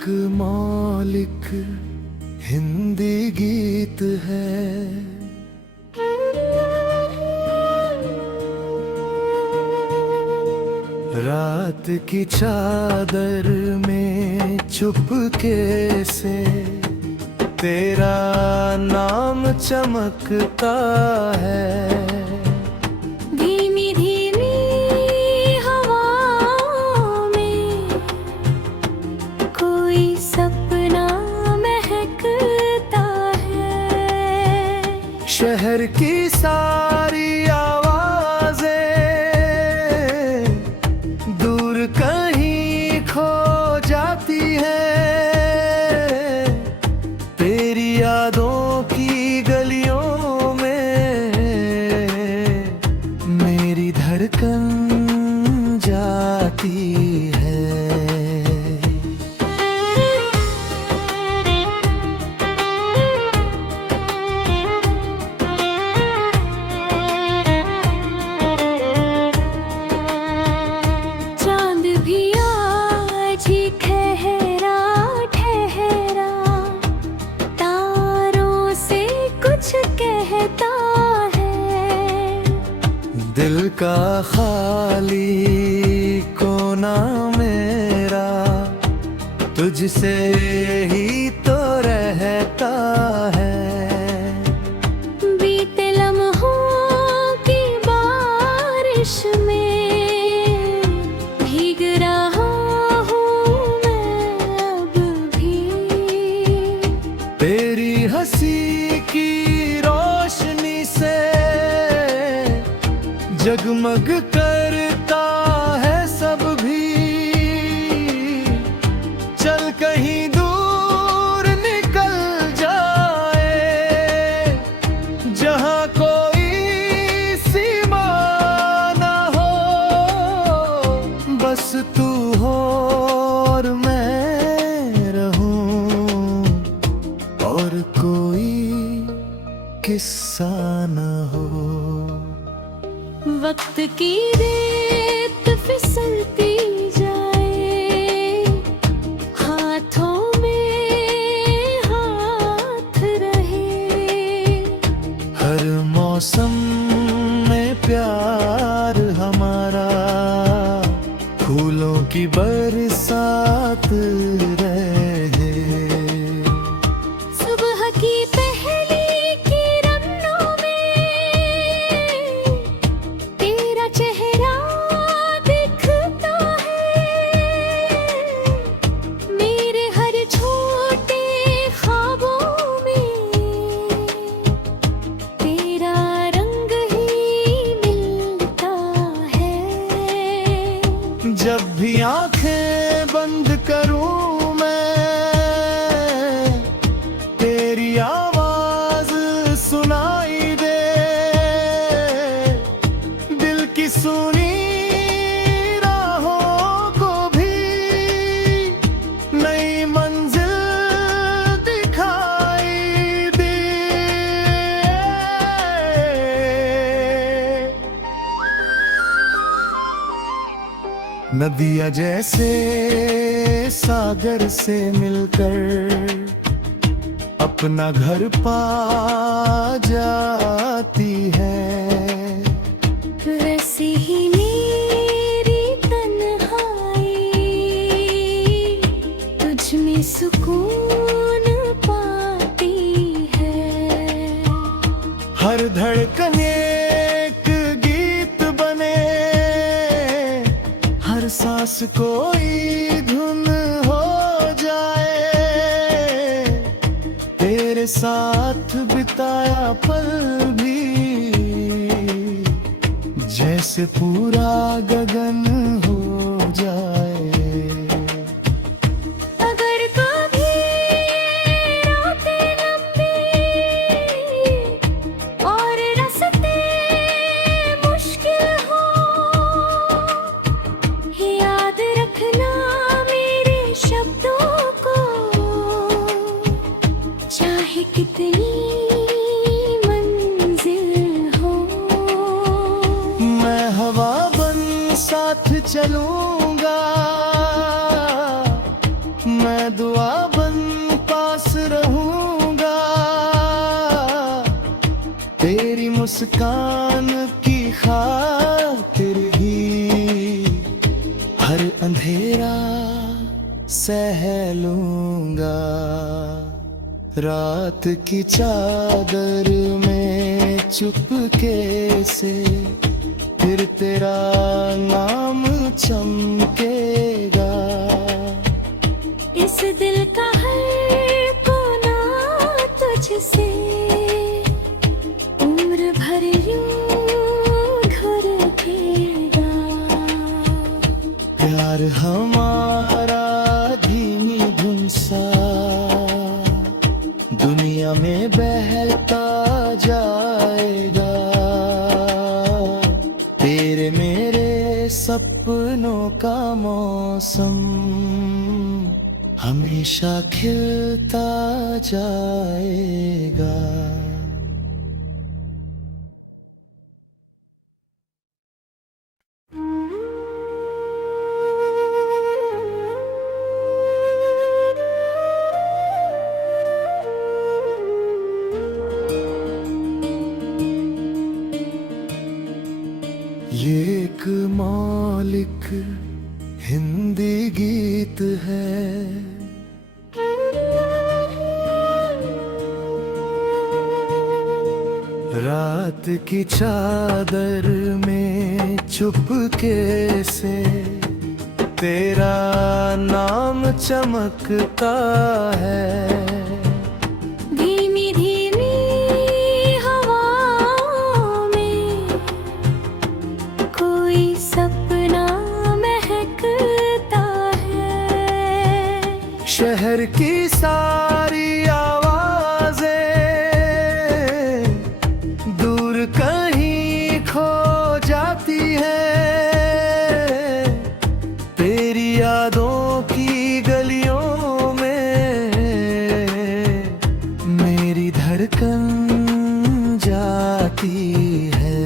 एक मौलिक हिंदी गीत है। रात की चादर में चुपके से तेरा नाम चमकता है। धीमी धीमी हवाओं में कोई सपना महकता है। शहर की सारी आवाजें दूर कहीं खो जाती हैं। तेरी यादों की गलियों में मेरी धड़कन जाती है। चांद भी आज ही ठहरा ठहरा तारों से कुछ कहता है। दिल का खाली कोना मेरा तुझसे ही तो रहता है। बीते लम्हों की बारिश में भीग रहा हूँ मैं अब भी। तेरी हंसी की रोशनी से जगमग करता है सब भी। चल कहीं दूर निकल जाए जहां कोई सीमा ना हो। बस तू हो और मैं रहूं और कोई किस्सा न हो। वक्त की रेत फिसलती जाए, हाथों में हाथ रहे। हर मौसम में प्यार हमारा फूलों की बरसात रहे। सुबह की पहली किरणों में तेरा चेहरा दिखता है। मेरे हर छोटे ख्वाबों में तेरा रंग ही मिलता है। जब भी आंखें बंद करूं मैं तेरी आवाज सुनाई दे। दिल की सुनी राहों को भी नई मंजिल दिखाई दे। नदियाँ जैसे सागर से मिलकर अपना घर पा जाती है। वैसे ही मेरी तन्हाई तुझ में सुकून पाती है। हर धड़कन एक गीत बने, हर सांस कोई धुन हो जाए। तेरे साथ बिताया पल भी जैसे पूरा गगन हो जाए। अगर कभी रातें लंबी और रास्ते मुश्किल हो, याद रखना मेरे शब्दों को। चाहे कितनी मंजिल हो, मैं हवा बन साथ चलूंगा। मैं मैं दुआ बन पास रहूंगा, तेरी मुस्कान की खातिर ही हर अंधेरा सह लूंगा। रात की चादर में चुपके से फिर तेरा नाम चमकेगा। इस दिल का हर कोना तुझसे उम्र भर यूं धड़केगा। प्यार हमारा धीमी धुन सा दुनिया में बहता जाएगा। तेरे मेरे सपनों का मौसम हमेशा खिलता जाएगा। ये एक मौलिक हिंदी गीत है, रात की चादर में चुपके से तेरा नाम चमकता है। धीमी धीमी हवाओं में कोई सपना महकता है। शहर की सारी आवाजें दूर कहीं खो जाती है। तेरी यादों की गलियों में मेरी धड़कन जाती है।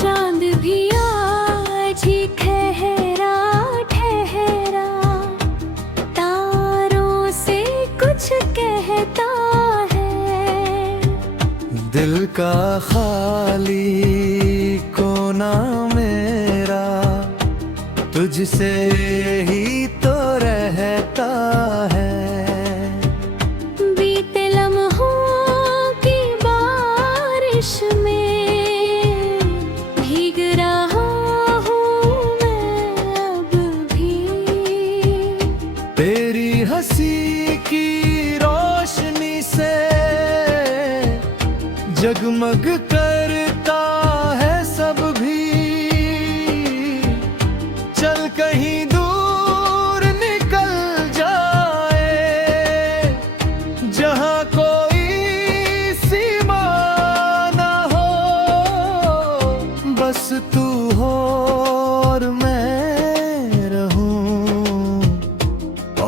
चांद भी आज ही ठहरा ठहरा तारों से कुछ कहता है। दिल का खाली कोना मेरा तुझसे ही तो रहता है। बीते लम्हों की बारिश में भीग रहा हूँ मैं अब भी। तेरी हंसी की रोशनी से जगमग करता है सब भी। चल कहीं दूर निकल जाए, जहां कोई सीमा ना हो। बस तू हो और मैं रहूं,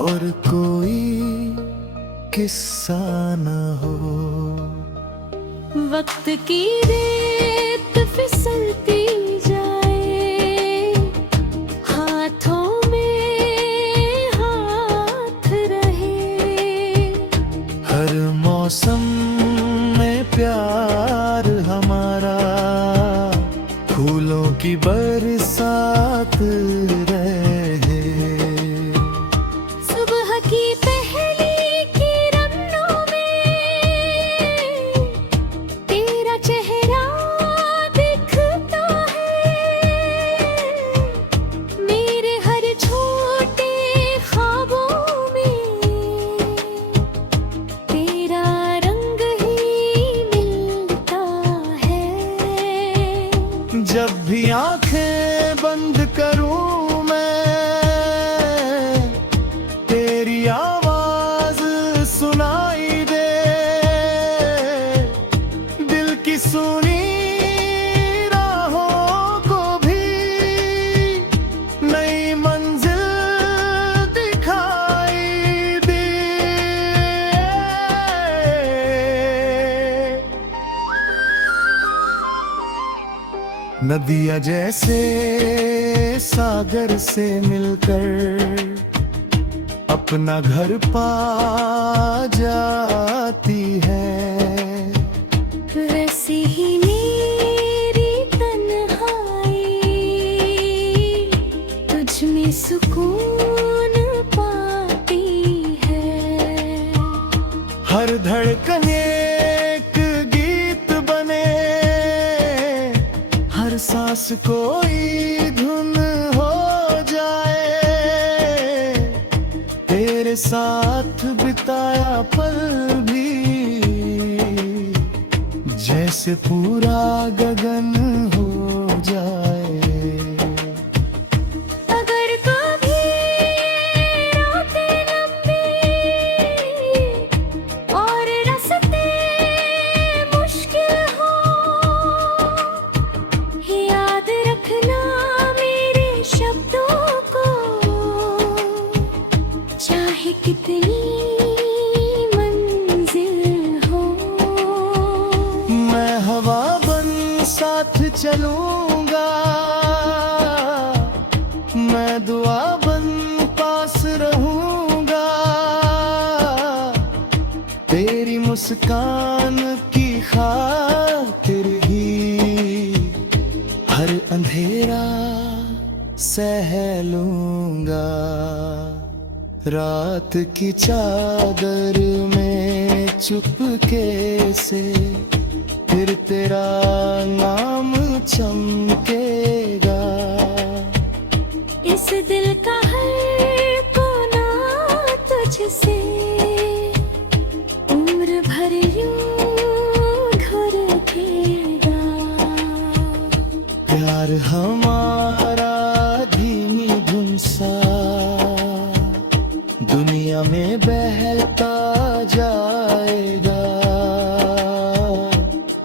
और कोई किस्सा न हो। वक्त की रेत फिसलती जाए, हाथों में हाथ रहे। हर मौसम में प्यार हमारा फूलों की बरसात रहे। सुबह की पहली किरणों में तेरा चेहरा दिखता है। मेरे हर छोटे ख्वाबों में तेरा रंग नदियाँ जैसे सागर से मिलकर अपना घर पा जाती है। वैसे ही मेरी तन्हाई तुझ में सुकून पाती है। हर धड़कन एक गीत बने, हर सांस कोई धुन हो जाए। तेरे साथ बिताया पल भी जैसे पूरा गगन हो जाए। अगर कभी रातें लंबी और रास्ते मुश्किल हो, याद रखना मेरे शब्दों को, चाहे कितनी मंजिल हो। मैं हवा बन साथ चलूंगा, मैं दुआ बन पास रहूंगा। तेरी मुस्कान की खातिर ही हर अंधेरा सह लूंगा। रात की चादर में चुपके से फिर तेरा नाम चमकेगा। इस दिल का हर कोना तुझसे उम्र भर यूं धड़केगा। प्यार हमारा धीमी धुन सा दुनिया में बहता जाएगा।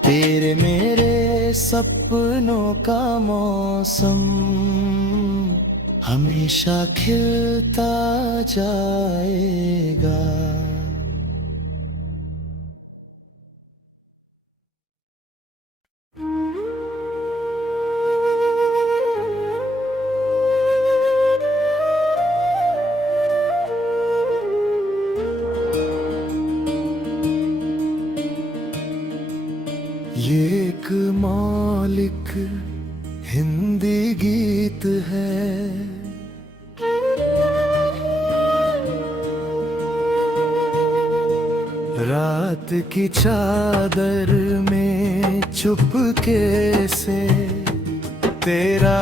तेरे मेरे सपनों का मौसम हमेशा खिलता जाएगा। ये एक मौलिक हिंदी गीत है, रात की चादर में चुपके से तेरा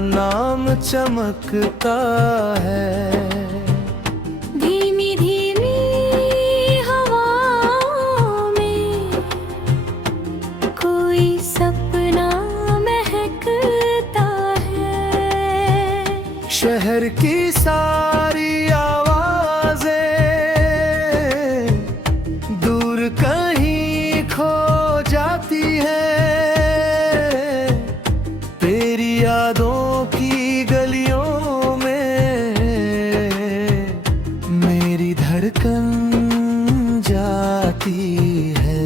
नाम चमकता है। धीमी धीमी हवाओं में कोई सपना महकता है। शहर की सारी आवाजें दूर कहीं खो जाती है। तेरी यादों की गलियों में मेरी धड़कन जाती है।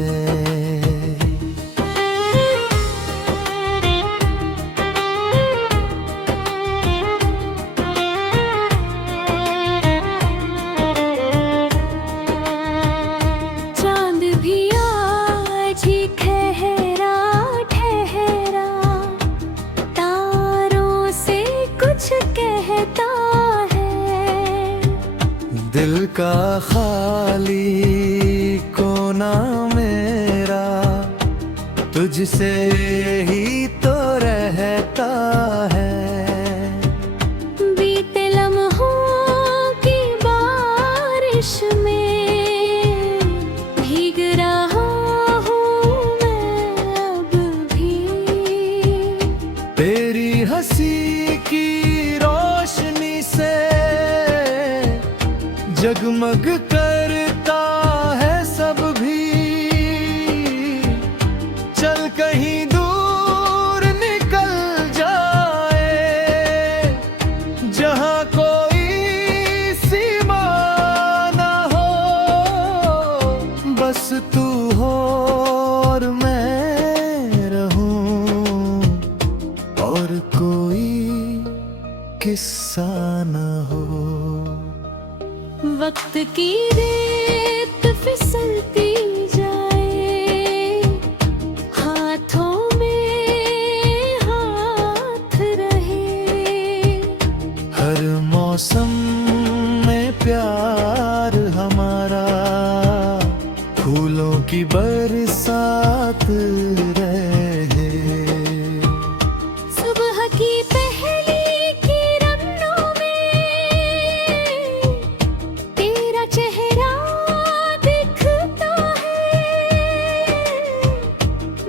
चांद भी आज ही ठहरा ठहरा तारों से कुछ कहता है। दिल का खाली कोना मेरा तुझसे ही तो रहता है। बीते लम्हों की बारिश में भीग रहा हूँ मैं अब भी। तेरी हंसी की रोशनी से जगमग करता है सब भी। चल कहीं दूर निकल जाए, जहां कोई सीमा ना हो। बस तू हो और मैं रहूं, किस्सा न हो। वक्त की रेत फिसलती जाए, हाथों में हाथ रहे। हर मौसम में प्यार हमारा फूलों की बरसात रहे। सुबह की पहली किरणों में तेरा चेहरा दिखता है।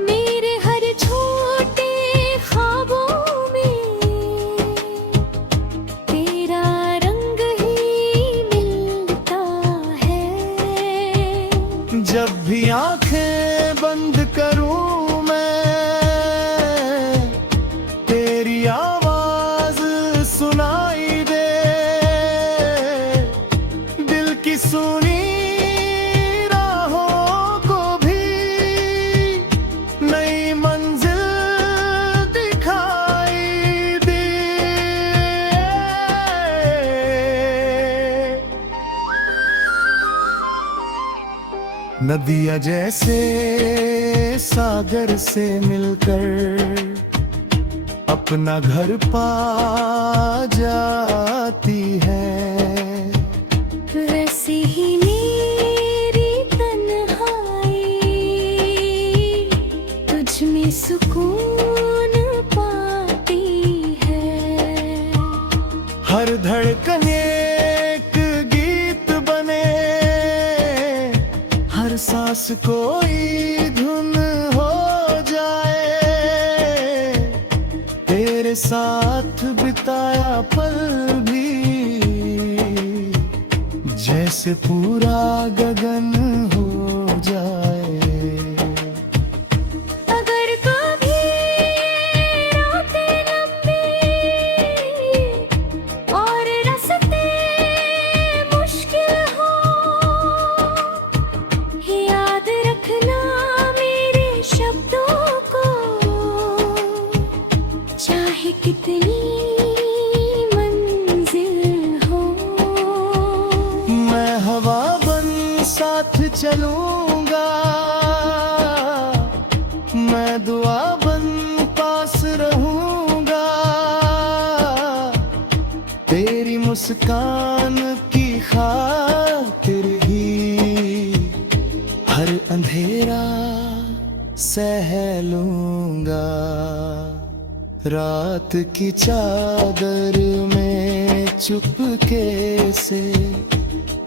मेरे हर छोटे ख्वाबों में तेरा रंग ही मिलता है। जब भी आंखें बंद करूं मैं, तेरी आवाज सुनाई दे। दिल की सुनी राहों को भी नई मंजिल दिखाई दे। नदियाँ जैसे सागर से मिलकर अपना घर पा जाती है। वैसे ही मेरी तन्हाई तुझ में सुकून पाती है। हर धड़कन एक गीत बने, हर सांस कोई धुन हो जाए। तेरे साथ बिताया पल भी जैसे पूरा गगन हो जाए। अगर कभी रातें लंबी और रास्ते मुश्किल हो, याद रखना मेरे शब्दों को। चाहे कितनी मंजिल हो, मैं हवा बन साथ चलूंगा, मैं दुआ बन पास रहूंगा। तेरी मुस्कान की खातिर ही हर अंधेरा सह लूंगा। रात की चादर में चुपके से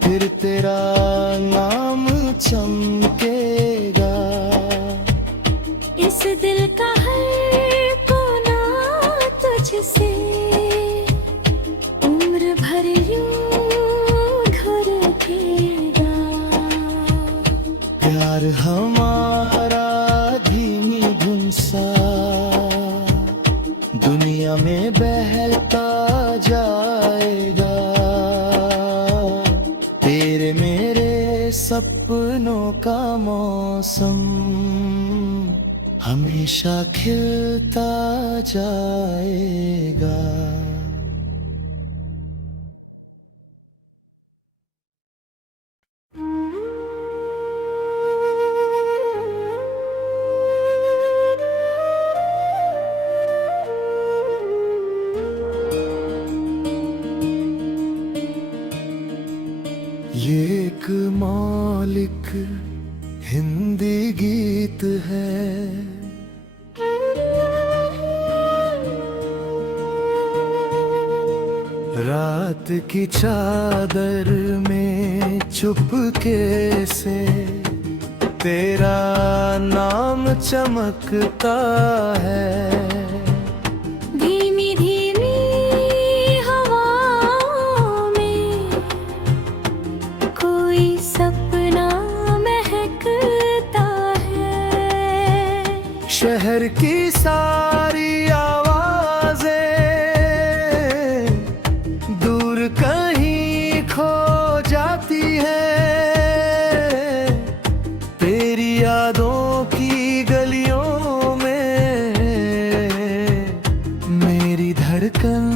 फिर तेरा नाम चमकेगा। इस दिल का हर कोना तुझसे उम्र भर यूं धड़केगा। प्यार हमारा धीमी धुन सा दुनिया में बहता जाएगा। तेरे मेरे सपनों का मौसम हमेशा खिलता जाएगा। ये एक मौलिक हिंदी गीत है, रात की चादर में चुपके से तेरा नाम चमकता है। धीमी धीमी हवाओं में कोई सपना महकता है। शहर की सारी आवाजें दूर कहीं खो जाती है। तेरी यादों की गलियों में मेरी धड़कन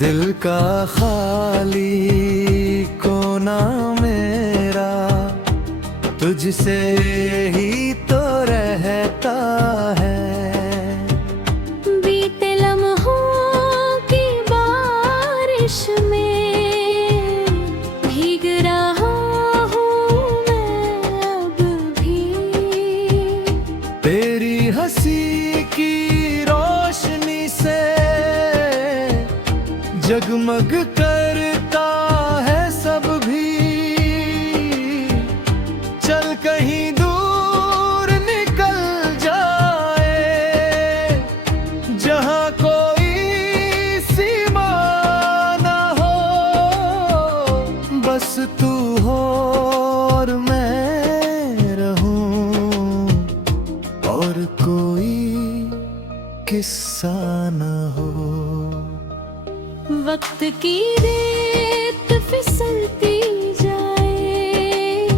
दिल का खाली कोना मेरा तुझसे ही तो रहता है। बीते लम्हों की बारिश में भीग रहा हूँ मैं अब भी। तेरी हंसी की रोशनी से जगमग करता है सब भी। चल कहीं दूर निकल जाए जहां कोई सीमा ना हो। बस तू हो और मैं रहूं और कोई किस्सा ना हो। वक्त की रेत फिसलती जाए,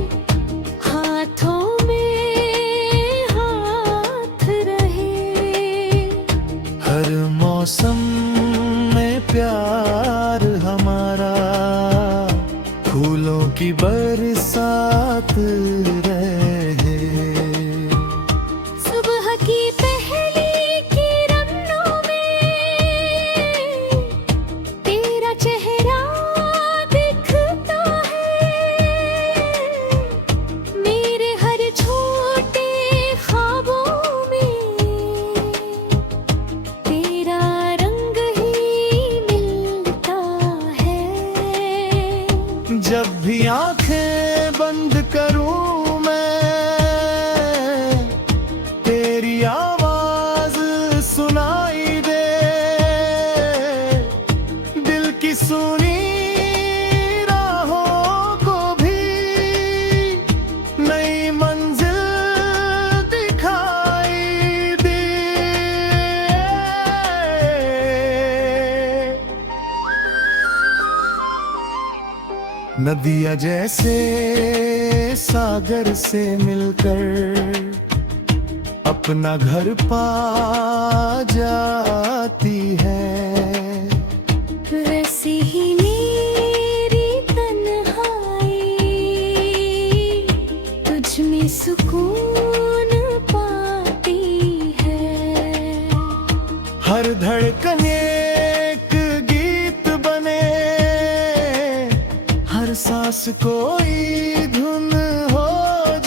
हाथों में हाथ रहे। हर मौसम में प्यार हमारा फूलों की बरसात रहे। सुबह की पहली किरणों में तेरा चेहरा दिखता है। मेरे हर छोटे ख्वाबों में तेरा रंग ही मिलता है। जब भी आंखें बंद करूं मैं तेरी आवाज सुनाई दे। दिल की सुनी राहों को भी नई मंजिल दिखाई दे। नदियाँ जैसे सागर से मिलकर अपना घर पा जाती है। वैसे ही मेरी तन्हाई तुझ में सुकून पाती है। हर धड़कन एक गीत बने, हर सांस कोई धुन हो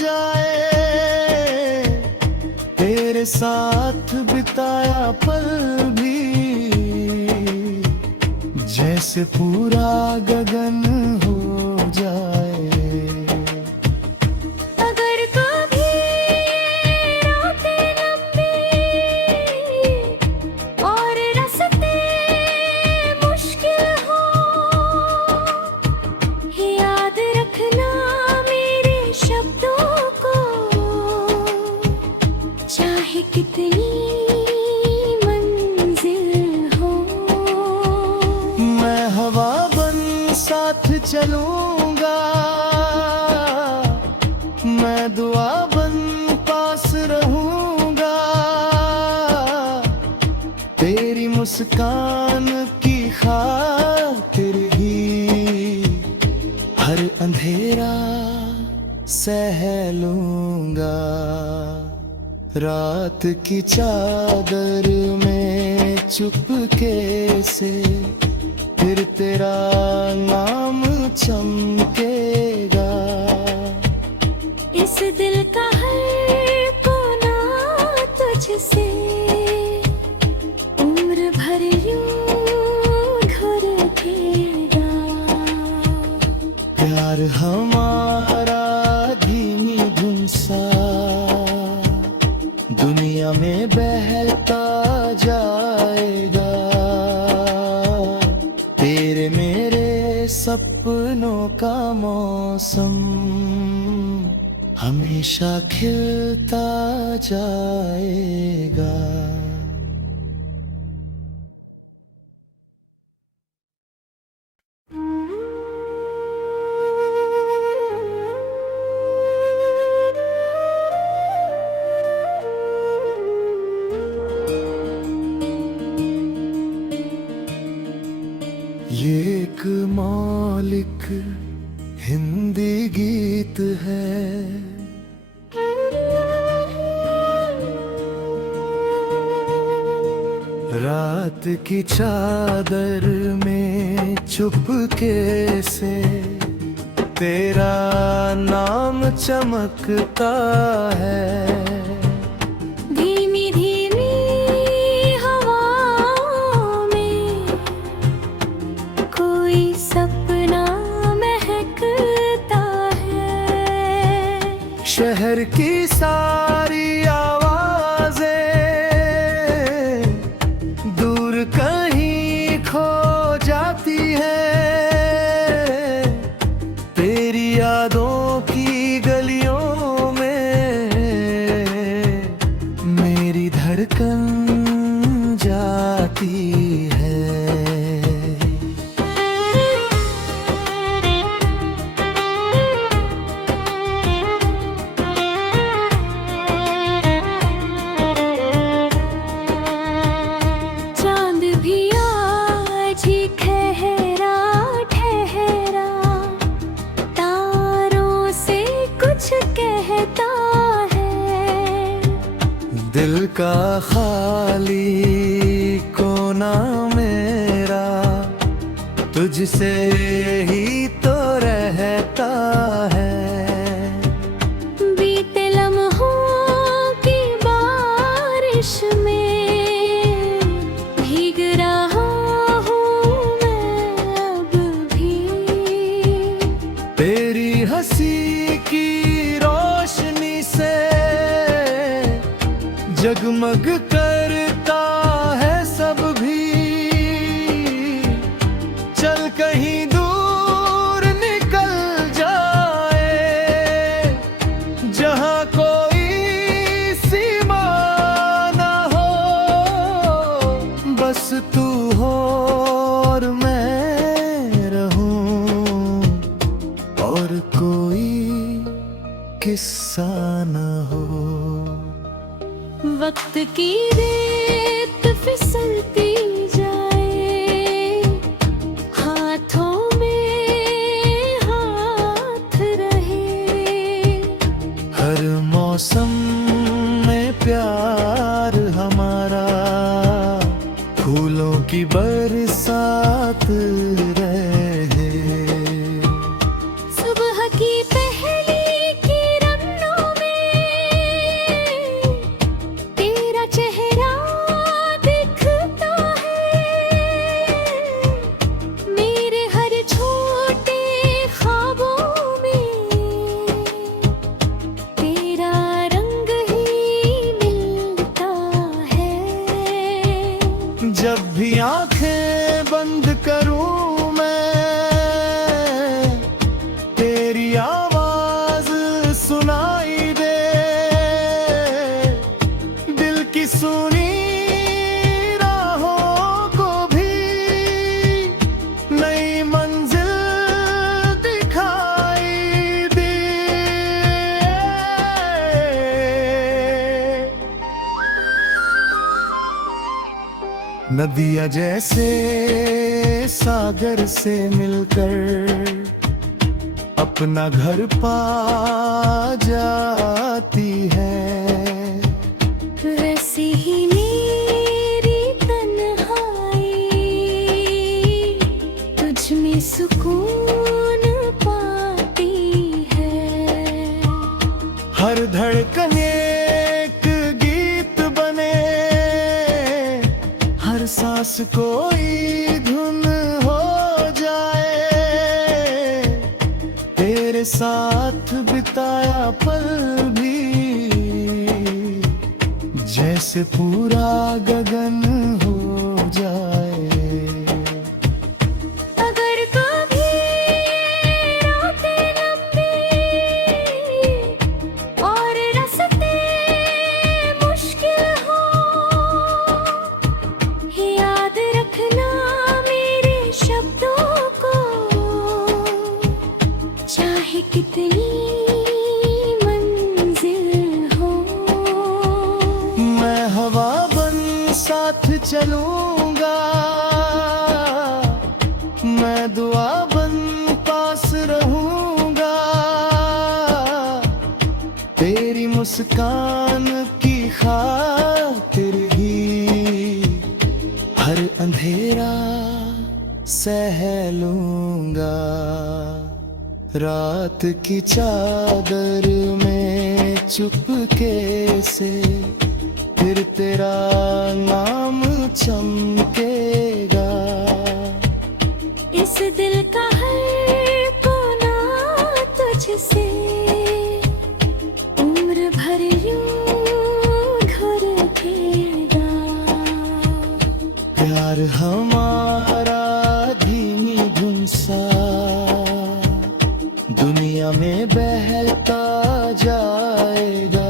जाए। तेरे साथ बिताया पल भी जैसे पूरा गगन हो जाए। अगर कभी रातें लंबी और रास्ते मुश्किल हो, याद रखना मेरे शब्दों को। चाहे कितनी मंजिल हो, मैं हवा बन साथ चलूंगा, मैं दुआ बन पास रहूंगा। तेरी मुस्कान की खातिर ही हर अंधेरा सह लूंगा। रात की चादर में चुपके से फिर तेरा नाम चमकेगा। इस दिल का हर कोना तुझसे उम्र भर यूं धड़केगा। प्यार हमारा धीमी धुन सा दुनिया में बहता जाएगा। तेरे मेरे सपनों का मौसम हमेशा खिलता जाएगा। एक हिंदी गीत है। रात की चादर में चुपके से तेरा नाम चमकता है। धीमी धीमी हवाओं में कोई सपना महकता है। शहर की सारी आवाजें दूर कहीं खो जाती है। तेरी यादों की गलियों में मेरी धड़कन जाती है। चांद भी आज ही ठहरा ठहरा तारों से कुछ कहता है। दिल का खाली कोना मेरा तुझसे ही तो रहता है। बीते लम्हों की बारिश में भीग रहा हूँ मैं अब भी। तेरी हंसी की रोशनी से जगमग करता है सब भी। चल कहीं दूर निकल जाए जहां कोई सीमा ना हो। बस तू हो और मैं रहूं और कोई किस्सा न हो। वक्त की रेत फिसलती जाए हाथों में हाथ रहे। हर मौसम में प्यार हमारा फूलों की बरसात रहे। सुबह की पहली किरणों में तेरा चेहरा दिखता है। मेरे हर छोटे ख्वाबों में तेरा रंग ही मिलता है। जब भी आंखें बंद करूं मैं तेरी आवाज सुनाई दे। दिल की सुनी राहों को भी नई मंजिल दिखाई दे। नदियाँ जैसे सागर से मिलकर अपना घर पा जाती है। वैसे ही मेरी तन्हाई तुझ में सुकून पाती है। हर धड़कन एक गीत बने हर सांस कोई धुन हो जाए। तेरे साथ बिताया पल भी जैसे पूरा गगन हो जाए। अगर कभी रातें लंबी और रास्ते मुश्किल हो, याद रखना मेरे शब्दों को। चाहे कितनी मंजिल हो, मैं हवा बन साथ चलूंगा। मैं दुआ बन मुस्कान की खातिर ही हर अंधेरा सह लूंगा। रात की चादर में चुपके से फिर तेरा नाम चमकेगा। इस दिल का हर कोना तुझसे उम्र भर यूं धड़केगा। प्यार हमारा धीमी धुन सा दुनिया में बहता जाएगा।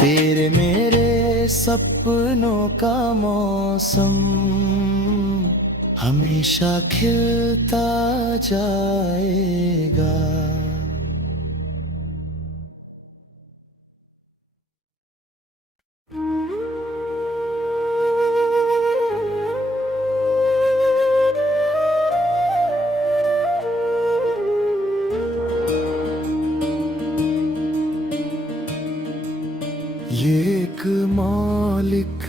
तेरे मेरे सपनों का मौसम हमेशा खिलता जाएगा। ये एक मौलिक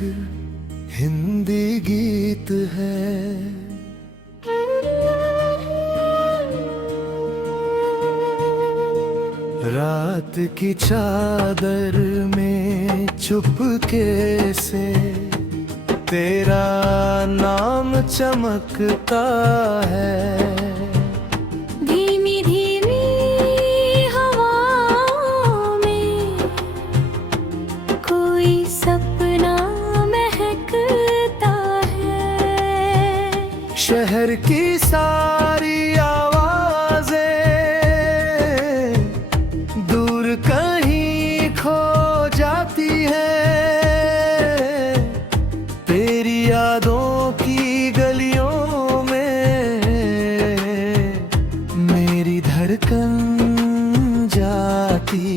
हिंदी गीत है। रात की चादर में चुपके से तेरा नाम चमकता है। धीमी धीमी हवाओं में कोई सपना महकता है। शहर की सारी आवाजें दूर कहीं खो जाती है। तेरी यादों की गलियों में मेरी धड़कन जाती